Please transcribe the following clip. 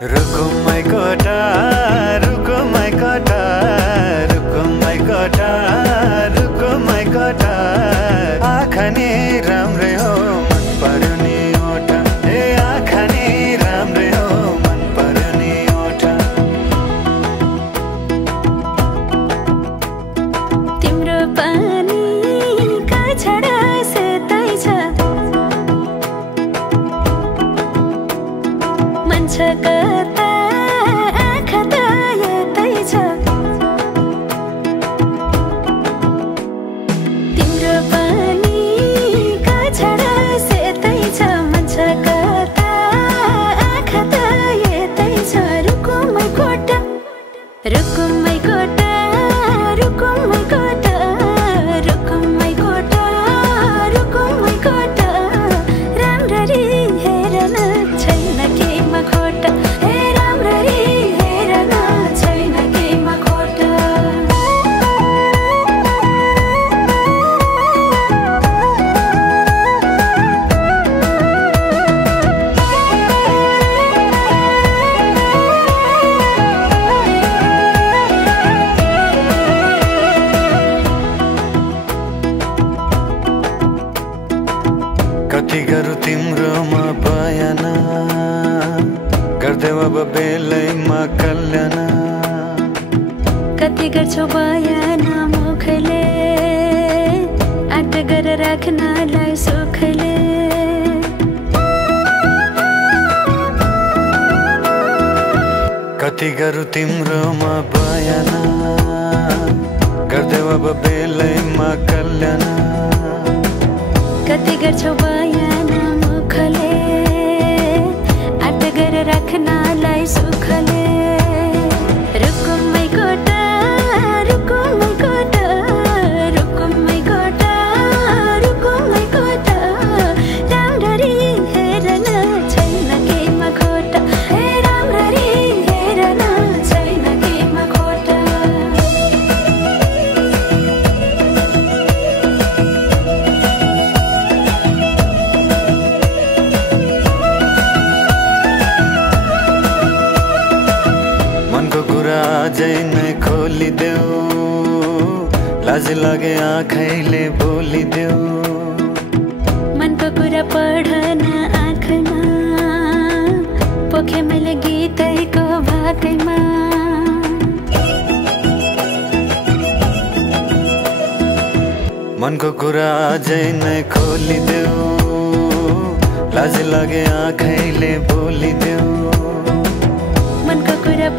रुको my कोटा रुको my कोटा रुको my कोटा रुको my कोटा आँखा नि राम्रै हो मन पर्यो नि ओठा ए आँखा नि राम्रै हो मन पर्यो नि ओठा तिम्रो पानी का छडा सेतै छ मन छ कता आँखा त यतै छ तिम्रो पानी का छडा सेतै छ मन छ कता आँखा त यतै छ रुको my कोटा रुको my कोटा रुको my कोटा रुको my कोटा रुको my कोटा राम्ररी हेर्न छैन केहीमा खोटा हे राम्ररी हेर्न छैन केहीमा खोटा कति गरौँ तिम्रोमा बयान गर्दै अब बेलैमा कल्याण कति गर्छौ बयान मुखले आँट गरेर राख्नलाई सुखले कति गरौँ तिम्रोमा बयान गर्दै अब बेलैमा कल्याण कति गर्छौ बयान मुखले आँट गरेर राख्नलाई सुखले रुको my कोटा रुको my कोटा रुको my कोटा रुको my कोटा राम्ररी हेर्न छैन केहीमा खोटा हे राम्ररी हेर्न छैन केहीमा खोटा मनको कुरा अझै नै खोलिदेऊ लाज लागे आँखैले बोलिदेऊ मनको कुरा पढ्न आँखमा पोखे मैले गीतैको भाकैमा मनको कुरा अझै नै खोलिदेऊ लाज लागे आँखैले बोलिदेऊ मनको कुरा